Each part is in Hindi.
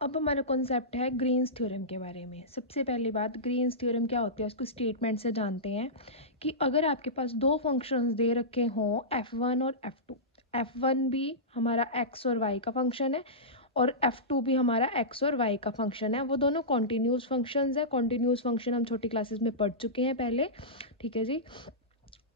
अब हमारा कॉन्सेप्ट है ग्रीन्स थ्योरम के बारे में। सबसे पहली बात, ग्रीन्स थ्योरम क्या होती है उसको स्टेटमेंट से जानते हैं कि अगर आपके पास दो फंक्शंस दे रखे हों f1 और f2, f1 भी हमारा x और y का फंक्शन है और f2 भी हमारा x और y का फंक्शन है, वो दोनों कॉन्टिन्यूस फंक्शंस है। कॉन्टिन्यूस फंक्शन हम छोटी क्लासेस में पढ़ चुके हैं पहले, ठीक है जी।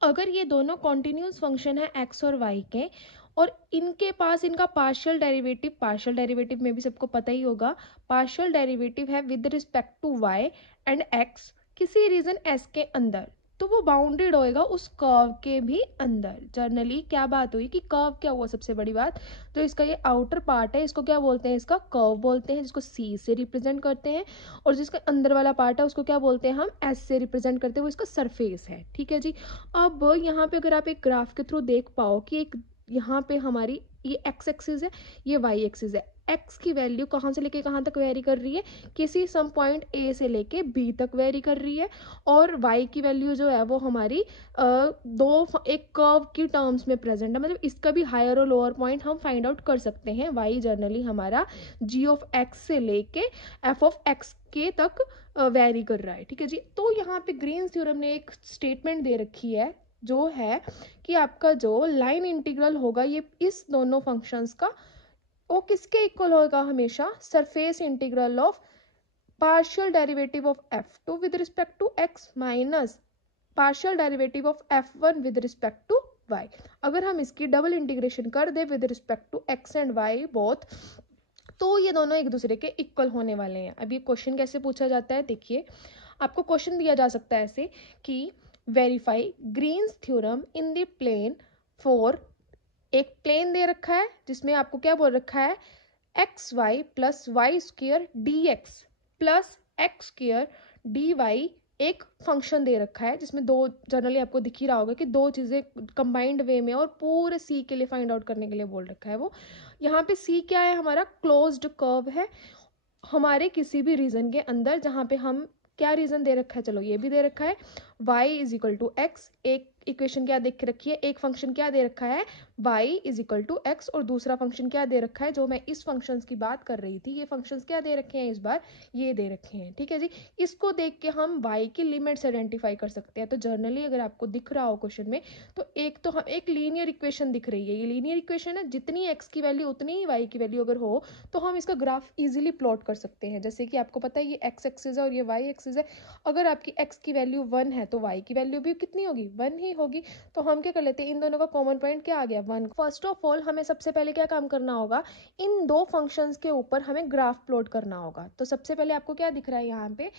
अगर ये दोनों कॉन्टिन्यूस फंक्शन है x और y के और इनके पास इनका पार्शियल डेरिवेटिव में भी सबको पता ही होगा, पार्शियल डेरिवेटिव है with respect to y and x किसी रीजन s के अंदर, तो वो बाउंडेड होएगा उस कर्व के भी अंदर। जनरली क्या बात हुई कि कर्व क्या हुआ, सबसे बड़ी बात तो इसका ये आउटर पार्ट है, इसको क्या बोलते हैं, इसका कर्व बोलते हैं, जिसको c से रिप्रेजेंट करते हैं, और जिसका अंदर वाला पार्ट है उसको क्या बोलते हैं हम s से रिप्रेजेंट करते हैं, वो इसका सरफेस है, ठीक है जी। अब यहाँ पे अगर आप एक ग्राफ के थ्रू देख पाओ कि एक यहाँ पे हमारी ये x एक्सिस है, ये y एक्सिस है, x की वैल्यू कहाँ से लेके कहाँ तक वेरी कर रही है, किसी सम पॉइंट a से लेके b तक वेरी कर रही है, और y की वैल्यू जो है वो हमारी एक कर्व की टर्म्स में प्रेजेंट है, मतलब इसका भी हायर और लोअर पॉइंट हम फाइंड आउट कर सकते हैं। y जनरली हमारा g ऑफ x से लेके f ऑफ x के तक वेरी कर रहा है, ठीक है जी। तो यहाँ पे ग्रीन्स थ्योरम ने एक स्टेटमेंट दे रखी है जो है कि आपका जो लाइन इंटीग्रल होगा ये इस दोनों फंक्शंस का, वो किसके इक्वल होगा हमेशा, surface integral of partial derivative of f2 with respect to x minus partial derivative of f1 with respect to y। अगर हम इसकी डबल इंटीग्रेशन कर दे with respect to x and y both, तो ये दोनों एक दूसरे के इक्वल होने वाले हैं। अब ये क्वेश्चन कैसे पूछा जाता है, देखिए आपको क्वेश्चन दिया जा सकता है ऐसे कि verify Green's theorem in the plane for, एक प्लेन दे रखा है जिसमें आपको क्या बोल रखा है, x y plus y square d x plus x square d y, एक फंक्शन दे रखा है जिसमें दो, जनरली आपको दिख ही रहा होगा कि दो चीज़ें कंबाइंड वे में और पूरे सी के लिए फाइंड आउट करने के लिए बोल रखा है। वो यहाँ पे सी क्या है, हमारा क्लोज्ड कर्व है हमारे किसी भी रीजन के अंदर, जहाँ पे हम क्या रीजन दे रखा है, चलो ये भी दे रखा है y is equal to x, एक इक्वेशन क्या देख रखी है, एक फंक्शन क्या दे रखा है y is equal to x, और दूसरा फंक्शन क्या दे रखा है, जो मैं इस फंक्शन की बात कर रही थी, ये फंक्शंस क्या दे रखे हैं इस बार, ये दे रखे हैं, ठीक है जी। इसको देख के हम y की लिमिट्स आइडेंटिफाई कर सकते हैं। तो जनरली अगर आपको दिख रहा हो क्वेश्चन में, तो हम एक लीनियर इक्वेशन दिख रही है, ये लीनियर इक्वेशन है, जितनी x की वैल्यू उतनी ही y की वैल्यू अगर हो तो हम इसका ग्राफ इजीली प्लॉट कर सकते हैं। जैसे कि आपको पता है ये x एक्सिस है और ये y एक्सिस है, अगर आपकी x की वैल्यू 1 है तो y की वैल्यू भी कितनी होगी, 1 ही होगी। तो हम क्या कर लेते हैं, इन दोनों का कॉमन पॉइंट क्या आ गया, 1। फर्स्ट ऑफ ऑल हमें सबसे पहले क्या काम करना होगा, इन दो फंक्शंस के ऊपर हमें ग्राफ प्लॉट करना होगा। तो सबसे पहले आपको क्या दिख रहा है यहाँ पे,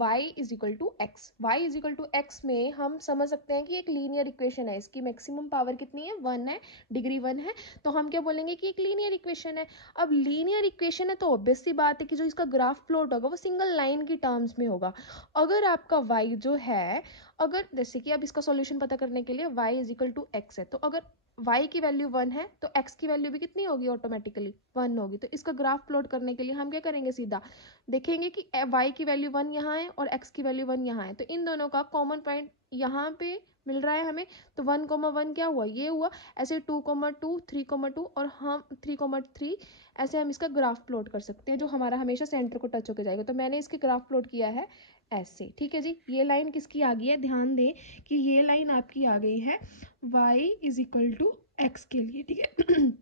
y is equal to x, y is equal to x में हम समझ सकते हैं कि एक लीनियर इक्वेशन है, इसकी मैक्सिमम पावर कितनी है, 1 है, डिग्री 1 है, तो हम क्या बोलेंगे कि एक लीनियर इक्वेशन है। अब लीनियर इक्वेशन है तो ऑब्वियस सी बात है कि जो इसका ग्राफ प्लॉट होगा वो सिंगल लाइन की टर्म्स में होगा। अगर आपका y जो है, अगर जैसे कि अब इसका सॉल्यूशन पता करने के लिए y is equal to x है, तो अगर y की वैल्यू 1 है तो x की वैल्यू भी कितनी होगी, ऑटोमेटिकली 1 होगी। तो इसका ग्राफ प्लॉट करने के लिए हम क्या करेंगे, सीधा देखेंगे कि y की वैल्यू 1 यहाँ है और x की वैल्यू 1 यहाँ है, तो इन दोनों का कॉमन पॉइंट यहाँ पे मिल रहा है हमें, तो 1,1 क्या हुआ, ये हुआ। ऐसे 2,2 3,2 और हम 3,3, ऐसे हम इसका ग्राफ प्लॉट कर सकते हैं जो हमारा हमेशा सेंटर को टच होकर जाएगा। तो मैंने इसके ग्राफ प्लॉट किया है ऐसे, ठीक है जी। ये लाइन किसकी आ गई है, ध्यान दें कि ये लाइन आपकी आ गई है y is equal to x के लिए, ठीक है।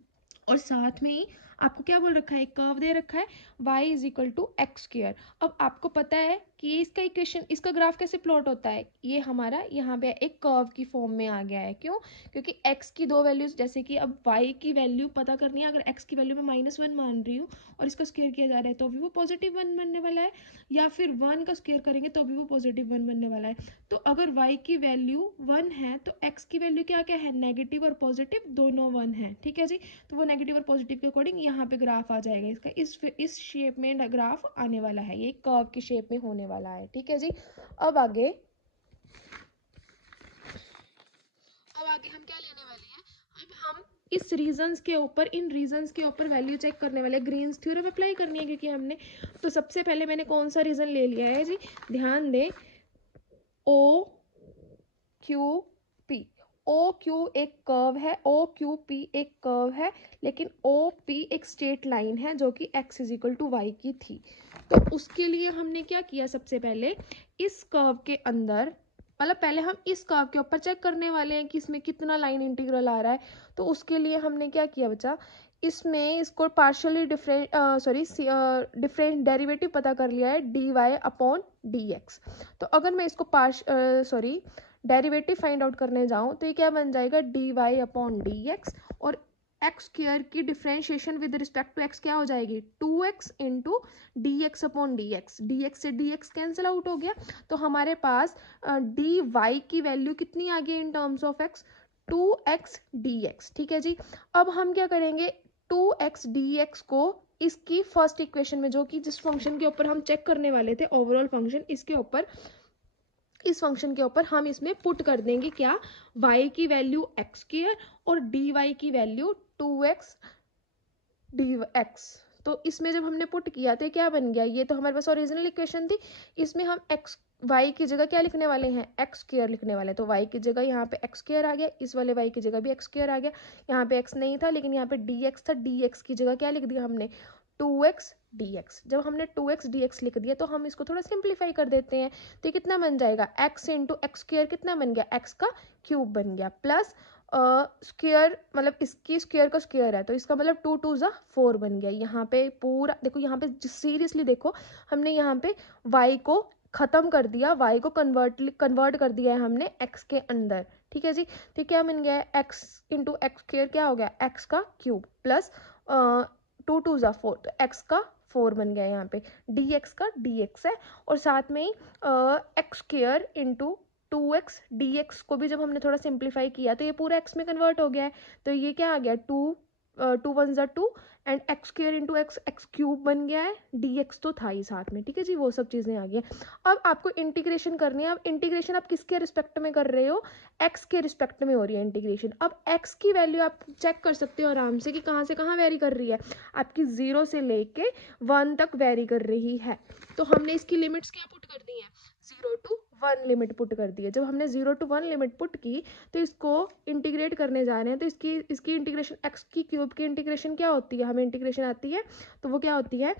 और साथ में ही आपको क्या बोल रखा है, एक कर्व दे रखा है y is equal to x square. अब आपको पता है कि इसका इक्वेशन, इसका ग्राफ कैसे प्लॉट होता है, ये हमारा यहाँ पे एक कर्व की फॉर्म में आ गया है। क्यों, क्योंकि x की दो वैल्यूज, जैसे कि अब y की वैल्यू पता करनी है, अगर x की वैल्यू मैं -1 मान रही हूँ और इसका स्क्वायर किया जा रहा है तो भी वो +1 बनने वाला है, या फिर 1 का स्क्वायर करेंगे तो भी वो +1 बनने वाला है। तो अगर y की वैल्यू 1 है तो x की वैल्यू क्या क्या है, नेगेटिव और पॉजिटिव दोनों 1 है, ठीक है जी। तो वो नेगेटिव और पॉजिटिव के अकॉर्डिंग यहाँ पे ग्राफ आ जाएगा इसका, इस शेप में ग्राफ आने वाला है, ये कर्व की शेप में होने वाला है, ठीक है जी। अब आगे हम क्या लेने वाले हैं, अब हम इस रीजंस के ऊपर, इन रीजंस के ऊपर वैल्यू चेक करने वाले, ग्रीन्स थ्योरम अप्लाई करनी है क्योंकि हमने, तो सबसे पहले मैंने कौन सा रीजन ले लिया है जी, ध्यान दें, O Q P. O Q एक कर्व है, ओ क्यू पी एक कर्व है, लेकिन ओ पी एक स्ट्रेट लाइन है जो कि x is equal to y की थी। तो उसके लिए हमने क्या किया, सबसे पहले इस कर्व के अंदर, मतलब पहले हम इस कर्व के ऊपर चेक करने वाले हैं कि इसमें कितना लाइन इंटीग्रल आ रहा है। तो उसके लिए हमने क्या किया बच्चा, इसमें इसको पार्शियली डिफरेंट डेरिवेटिव पता कर लिया है dy अपॉन dx। तो अगर मैं इसको डेरिवेटिव फाइंड आउट करने जाऊं तो ये क्या बन जाएगा, dy अपॉन dx, और एक्स स्क्वायर की differentiation with respect to x क्या हो जाएगी, 2x into d x upon d x, d x से डी एक्स कैंसिल आउट हो गया। तो हमारे पास डी वाई की वैल्यू कितनी आ गई in terms of x, 2x dx। ठीक है जी, अब हम क्या करेंगे, 2x dx को इसकी फर्स्ट इक्वेशन में, जो कि जिस फंक्शन के ऊपर हम चेक करने वाले थे ओवरऑल फंक्शन, इसके ऊपर, इस फंक्शन के ऊपर हम इसमें पुट कर देंगे क्या, y की वैल्यू एक्स स्क्वायर और dy की वैल्यू 2x dx। तो इसमें जब हमने पुट किया तो क्या बन गया, ये तो हमारे पास ओरिजिनल इक्वेशन थी, इसमें हम x y की जगह क्या लिखने वाले हैं, एक्स स्क्वायर लिखने वाले हैं। तो y की जगह यहाँ पे एक्स स्क्वायर आ गया, इस वाले y की जगह भी एक्स स्क्वायर आ गया, यहाँ पे x नहीं था लेकिन यहाँ पे dx था, dx की जगह क्या लिख दिया हमने, 2x dx। जब हमने 2x dx लिख दिया तो हम इसको थोड़ा सिंप्लीफाई कर देते हैं। तो ये कितना बन जाएगा, x इंटू एक्स स्क्वायर कितना बन गया, x का क्यूब बन गया, प्लस स्क्वायर, मतलब इसकी स्क्वायर का स्क्वायर है तो इसका मतलब 2 2 ज़ा 4 बन गया। यहाँ पे पूरा देखो, यहाँ पे सीरियसली देखो, हमने यहाँ पे y को खत्म कर दिया, y को कन्वर्ट कर दिया है हमने x के अंदर। ठीक है जी, तो क्या बन गया है, x इंटू एक्स स्क्वायर क्या हो गया, x का क्यूब, प्लस 2 2 ज़ा 4, तो x का 4 बन गया यहाँ पे, dx का dx है, और साथ में ही x square into 2x dx को भी जब हमने थोड़ा सिंप्लीफाई किया तो ये पूरा x में कन्वर्ट हो गया है। तो ये क्या आ गया, 2 1 ज़ा 2 and x square into x cube बन गया है, dx तो था ही साथ में। ठीक है जी, वो सब चीज़ें आ गई। अब आपको इंटीग्रेशन करनी है। अब इंटीग्रेशन आप किसके रिस्पेक्ट में कर रहे हो, x के रिस्पेक्ट में हो रही है इंटीग्रेशन। अब x की वैल्यू आप चेक कर सकते हो आराम से कि कहाँ से कहाँ वेरी कर रही है, आपकी 0 से लेके 1 तक वेरी कर रही है। तो हमने इसकी लिमिट्स क्या पुट कर दी है, 0 to 1 लिमिट पुट कर दी है। जब हमने 0 to 1 लिमिट पुट की तो इसको इंटीग्रेट करने जा रहे हैं, तो इसकी इंटीग्रेशन, एक्स की क्यूब की इंटीग्रेशन क्या होती है, हमें इंटीग्रेशन आती है तो वो क्या होती है,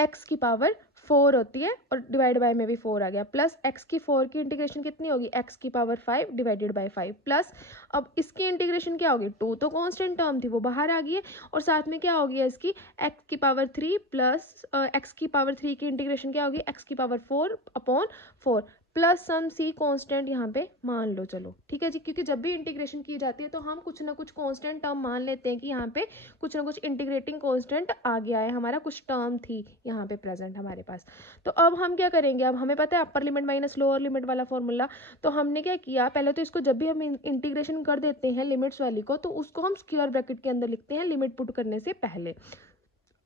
एक्स की पावर 4 होती है, और डिवाइड बाय में भी 4 आ गया, प्लस एक्स की 4 की इंटीग्रेशन कितनी होगी, एक्स की पावर 5 डिवाइडेड बाय 5, प्लस अब इसकी इंटीग्रेशन क्या होगी, 2 तो कांस्टेंट टर्म थी वो बाहर आ गई है, और साथ में क्या होगी इसकी एक्स की पावर 3 प्लस एक्स की पावर 3 की इंटीग्रेशन क्या होगी, एक्स की पावर 4 अपॉन 4, प्लस सम सी कांस्टेंट यहाँ पे मान लो। चलो ठीक है जी, क्योंकि जब भी इंटीग्रेशन की जाती है तो हम कुछ ना कुछ कांस्टेंट टर्म मान लेते हैं कि यहाँ पे कुछ ना कुछ इंटीग्रेटिंग कांस्टेंट आ गया है, हमारा कुछ टर्म थी यहाँ पे प्रेजेंट हमारे पास। तो अब हम क्या करेंगे, अब हमें पता है upper limit minus lower limit वाला फॉर्मूला, तो हमने क्या किया, पहले तो इसको जब भी हम इंटीग्रेशन कर देते हैं लिमिट्स वाली को, तो उसको हम स्क्वायर ब्रैकेट के अंदर लिखते हैं लिमिट पुट करने से पहले।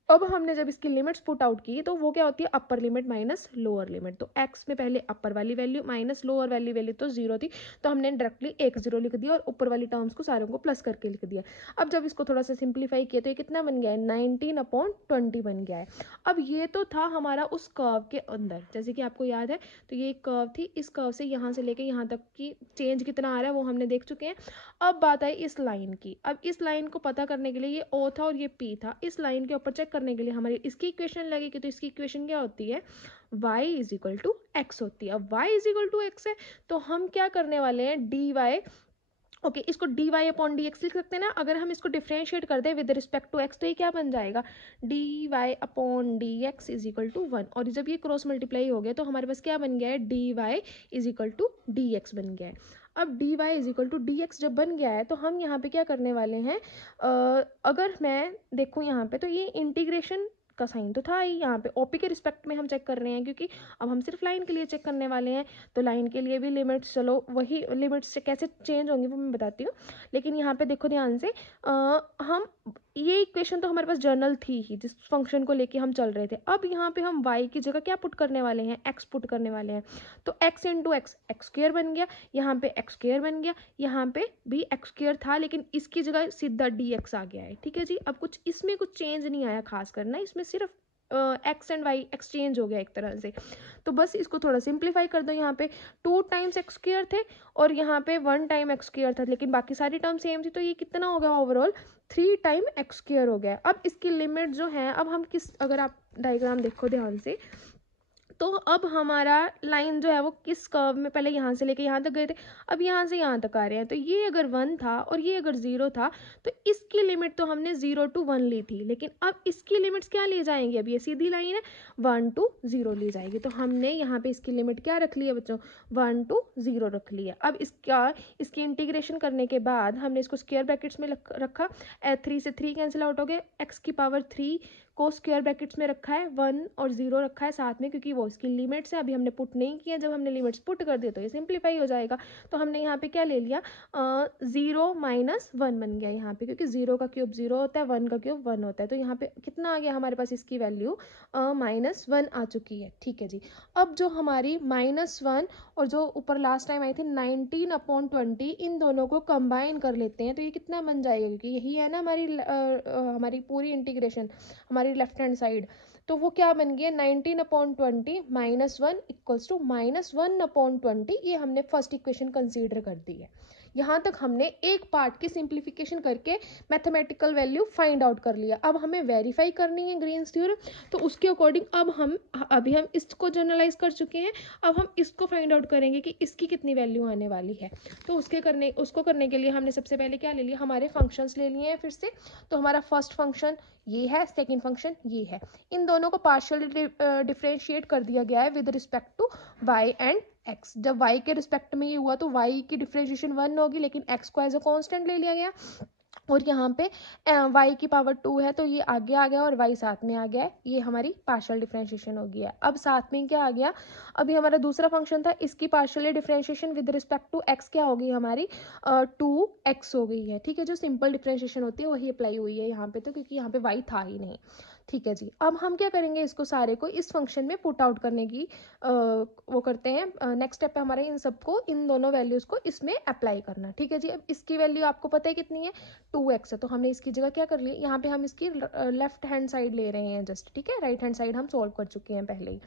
अब हमने जब इसकी लिमिट्स पुट आउट की तो वो क्या होती है, upper limit minus lower limit. तो एक्स में पहले अपर वाली वैल्यू माइनस लोअर वाली वैल्यू तो 0 थी, तो हमने डायरेक्टली 1 0 लिख दिया और ऊपर वाली टर्म्स को सारों को प्लस करके लिख दिया। अब जब इसको थोड़ा सा सिंप्लीफाई किया तो ये कितना बन गया है, 19/20 बन गया है। अब ये तो था हमारा उस कर्व के अंदर, जैसे कि आपको याद है, तो ये एक कर्व थी, इस कर्व से यहाँ से लेके यहाँ तक की चेंज कितना आ रहा है वो हमने देख चुके हैं। अब बात आई इस लाइन की। अब इस लाइन को पता करने के लिए, ये ओ था और ये पी था, इस लाइन के ऊपर चेक करने के लिए हमारी इसकी इक्वेशन लगेगी। तो इसकी इक्वेशन क्या होती है, y is equal to x होती है। अब y is equal to x है तो हम क्या करने वाले हैं, dy, ओके इसको dy अपॉन dx लिख सकते हैं ना। अगर हम इसको डिफ्रेंशिएट कर दें विद रिस्पेक्ट टू x तो ये क्या बन जाएगा, dy upon dx is equal to 1, और जब ये क्रॉस मल्टीप्लाई हो गया तो हमारे पास क्या बन गया है, dy is equal to dx बन गया है। अब dy is equal to dx जब बन गया है तो हम यहाँ पे क्या करने वाले हैं, अगर मैं देखूँ यहाँ पे तो ये इंटीग्रेशन का साइन तो था ही, यहाँ पे ओपी के रिस्पेक्ट में हम चेक कर रहे हैं क्योंकि अब हम सिर्फ लाइन के लिए चेक करने वाले हैं। तो लाइन के लिए भी लिमिट्स, चलो वही लिमिट्स से कैसे चेंज होंगी वो मैं बताती हूँ, लेकिन यहाँ पे देखो ध्यान से, हम ये इक्वेशन तो हमारे पास जर्नल थी ही जिस फंक्शन को लेके हम चल रहे थे। अब यहाँ पे हम y की जगह क्या पुट करने वाले हैं, x पुट करने वाले हैं। तो x into x x square बन गया, यहाँ पे एक्स स्क्वायर बन गया, यहाँ पे भी एक्स स्क्वायर था लेकिन इसकी जगह सीधा dx आ गया है। ठीक है जी, अब कुछ इसमें कुछ चेंज नहीं आया खास करना, इसमें सिर्फ एक्स एंड वाई एक्सचेंज हो गया एक तरह से। तो बस इसको थोड़ा सिंप्लीफाई कर दो, यहाँ पे 2 टाइम्स एक्स स्क्वायर थे और यहाँ पे 1 टाइम एक्स स्क्वायर था, लेकिन बाकी सारी टर्म सेम थी, तो ये कितना हो गया ओवरऑल 3 टाइम एक्स स्क्वायर हो गया। अब इसकी लिमिट जो है, अब हम अगर आप डायग्राम देखो ध्यान से, तो अब हमारा लाइन जो है वो किस कर्व में, पहले यहाँ से लेके यहाँ तक गए थे, अब यहाँ से यहाँ तक आ रहे हैं। तो ये अगर 1 था और ये अगर 0 था, तो इसकी लिमिट तो हमने 0 to 1 ली थी, लेकिन अब इसकी लिमिट्स क्या ली जाएंगी, अब ये सीधी लाइन है 1 to 0 ली जाएगी। तो हमने यहाँ पे इसकी लिमिट क्या रख ली है बच्चों, 1 to 0 रख ली है। अब इसकी इंटीग्रेशन करने के बाद हमने इसको स्क्वायर ब्रैकेट्स में रखा, 3 से 3 कैंसिल आउट हो गए, एक्स की पावर 3 को स्क्वायर ब्रैकेट्स में रखा है, 1 और 0 रखा है साथ में, क्योंकि वो इसकी लिमिट्स है, अभी हमने पुट नहीं किया, जब हमने लिमिट्स पुट कर दिए तो ये सिंप्लीफाई हो जाएगा। तो हमने यहाँ पे क्या ले लिया, 0 माइनस 1 बन गया यहाँ पे, क्योंकि 0 का क्यूब 0 होता है, 1 का क्यूब 1 होता है। तो यहाँ पे कितना आ गया हमारे पास, इसकी वैल्यू -1 आ चुकी है। ठीक है जी। अब जो हमारी -1 और जो ऊपर लास्ट टाइम आई थी 19/20, इन दोनों को कंबाइन कर लेते हैं, तो ये कितना बन जाएगा, क्योंकि यही है ना हमारी पूरी इंटीग्रेशन, हमारी लेफ्ट हैंड साइड। तो वो क्या बन गया, 19/20 -1 इक्वल्स टू -1/20। ये हमने फर्स्ट इक्वेशन कंसीडर कर दी है। यहाँ तक हमने एक पार्ट की सिंप्लीफिकेशन करके मैथमेटिकल वैल्यू फाइंड आउट कर लिया। अब हमें वेरीफाई करनी है ग्रीन्स थ्योरम, तो उसके अकॉर्डिंग अभी हम इसको जनरलाइज कर चुके हैं, अब हम इसको फाइंड आउट करेंगे कि इसकी कितनी वैल्यू आने वाली है। तो उसको करने के लिए हमने सबसे पहले क्या ले लिया, हमारे फंक्शंस ले लिए हैं फिर से। तो हमारा फर्स्ट फंक्शन ये है, सेकेंड फंक्शन ये है, इन दोनों को पार्शियली डिफ्रेंशिएट कर दिया गया है with respect to y and x. जब y के रिस्पेक्ट में ये हुआ तो y की डिफ्रेंशिएशन 1 होगी, लेकिन x को एज अ कांस्टेंट ले लिया गया, और यहाँ पे y की पावर 2 है, तो ये आगे आ गया और y साथ में आ गया है, ये हमारी पार्शियल डिफ्रेंशिएशन हो गया है। अब साथ में क्या आ गया, अभी हमारा दूसरा फंक्शन था, इसकी partial differentiation with respect to x क्या होगी हमारी 2x हो गई है। ठीक है, जो सिंपल डिफ्रेंशिएशन होती है वही अप्लाई हुई है यहाँ पे, तो क्योंकि यहाँ पे y था ही नहीं। ठीक है जी। अब हम क्या करेंगे, इसको सारे को इस फंक्शन में पुट आउट करने की वो करते हैं। नेक्स्ट स्टेप है हमारा इन सबको, इन दोनों वैल्यूज़ को इसमें अप्लाई करना। ठीक है जी। अब इसकी वैल्यू आपको पता है कितनी है, 2x है, तो हमने इसकी जगह क्या कर लिया, यहाँ पे हम इसकी लेफ्ट हैंड साइड ले रहे हैं जस्ट। ठीक है, राइट हैंड साइड हम सॉल्व कर चुके हैं पहले ही।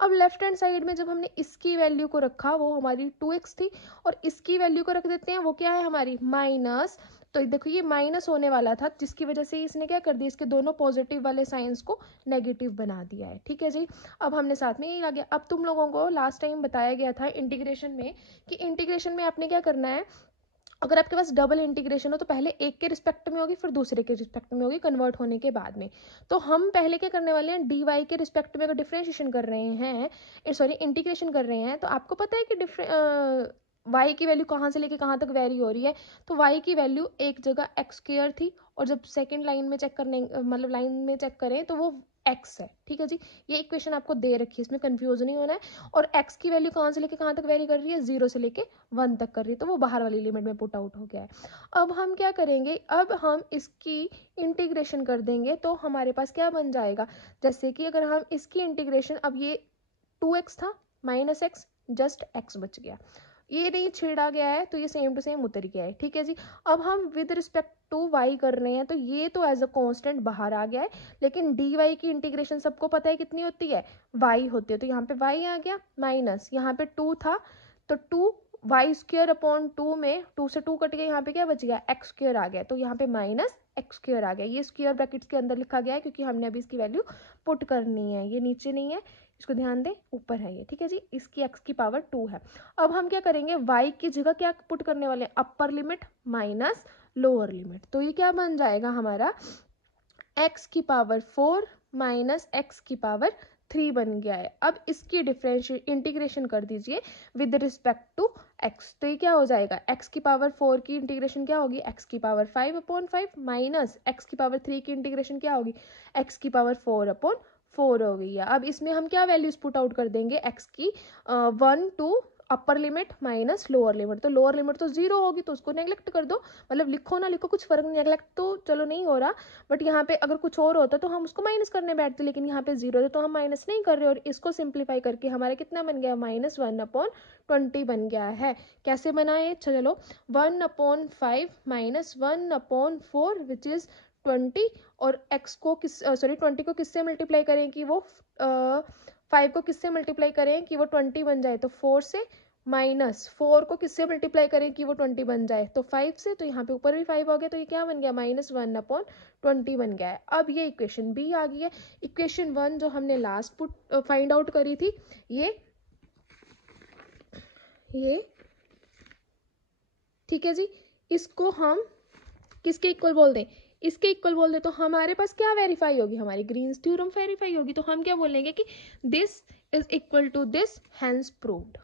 अब लेफ्ट हैंड साइड में जब हमने इसकी वैल्यू को रखा, वो हमारी 2x थी, और इसकी वैल्यू को रख देते हैं, वो क्या है हमारी माइनस। तो देखो ये माइनस होने वाला था, जिसकी वजह से इसने क्या कर दिया, इसके दोनों पॉजिटिव वाले साइंस को नेगेटिव बना दिया है। ठीक है जी। अब हमने साथ में ये आ गया। अब तुम लोगों को लास्ट टाइम बताया गया था इंटीग्रेशन में, कि इंटीग्रेशन में आपने क्या करना है, अगर आपके पास डबल इंटीग्रेशन हो तो पहले एक के रिस्पेक्ट में होगी, फिर दूसरे के रिस्पेक्ट में होगी कन्वर्ट होने के बाद में। तो हम पहले क्या करने वाले हैं, डी वाई के रिस्पेक्ट में अगर डिफ्रेंशिएशन कर रहे हैं, सॉरी इंटीग्रेशन कर रहे हैं, तो आपको पता है कि y की वैल्यू कहाँ से लेके कहाँ तक वेरी हो रही है। तो y की वैल्यू एक जगह एक्स स्क्वायर थी, और जब सेकंड लाइन में चेक करने, मतलब लाइन में चेक करें तो वो x है। ठीक है जी। ये इक्वेशन आपको दे रखी है, इसमें कंफ्यूज नहीं होना है। और x की वैल्यू कहाँ से लेके कहाँ तक वेरी कर रही है, 0 से लेके 1 तक कर रही है, तो वो बाहर वाली लिमिट में पुट आउट हो गया है। अब हम क्या करेंगे, अब हम इसकी इंटीग्रेशन कर देंगे, तो हमारे पास क्या बन जाएगा, जैसे कि अगर हम इसकी इंटीग्रेशन, अब ये 2x था -x, जस्ट x बच गया, ये नहीं छेड़ा गया है, तो ये सेम टू सेम उतर गया है। ठीक है जी। अब हम विद रिस्पेक्ट टू y कर रहे हैं, तो ये तो एज अ कांस्टेंट बाहर आ गया है, लेकिन डी वाई की इंटीग्रेशन सबको पता है कितनी होती है, y होती है, तो यहाँ पे y आ गया माइनस, यहाँ पे 2 था, तो 2y² में 2 से 2 कट गया, यहाँ पे क्या बच गया, x² आ गया, तो यहाँ पे -x² आ गया। ये स्क्वायर ब्रैकेट्स के अंदर लिखा गया है, क्योंकि हमने अभी इसकी वैल्यू पुट करनी है, ये नीचे नहीं है, इसको ध्यान दें, ऊपर है ये। ठीक है जी। इसकी x की पावर 2 है। अब हम क्या करेंगे, y की जगह क्या पुट करने वाले हैं, upper limit minus lower limit, तो ये क्या बन जाएगा हमारा x की पावर 4 माइनस x की पावर 3 बन गया है। अब इसकी इंटीग्रेशन कर दीजिए विद रिस्पेक्ट टू x, तो ये क्या हो जाएगा, x की पावर 4 की इंटीग्रेशन क्या होगी, x की पावर 5/5 माइनस x की पावर 3 की इंटीग्रेशन क्या होगी, x की पावर 4/4 हो गई है। अब इसमें हम क्या वैल्यूज पुट आउट कर देंगे, x की 1 to upper limit minus lower limit, तो लोअर लिमिट तो 0 होगी, तो उसको नेग्लेक्ट कर दो, मतलब लिखो ना लिखो कुछ फर्क नहीं, नेग्लेक्ट तो चलो नहीं हो रहा, बट यहाँ पे अगर कुछ और होता तो हम उसको माइनस करने बैठते, लेकिन यहाँ पे 0 है तो हम माइनस नहीं कर रहे, और इसको सिंप्लीफाई करके हमारा कितना बन गया, -1/20 बन गया है। कैसे बना है, चलो 1/5 -1/4 विच इज 20 और x को 20 को किससे मल्टीप्लाई करें कि वो 5 को किससे मल्टीप्लाई करें कि वो 20 बन जाए, तो 4 से, माइनस 4 को किससे मल्टीप्लाई करें कि वो 20 बन जाए, तो 5 से। तो यहाँ पे ऊपर भी 5 हो गया, तो ये क्या बन गया, -1/20 बन गया है। अब ये इक्वेशन बी आ गई है। इक्वेशन 1 जो हमने लास्ट फाइंड आउट करी थी, ये ठीक है जी, इसको हम किसके इक्वल बोल दें, इसके इक्वल बोल दे, तो हमारे पास क्या वेरीफाई होगी, हमारी ग्रीन्स थ्योरम वेरीफाई होगी। तो हम क्या बोलेंगे कि this is equal to this, hence proved.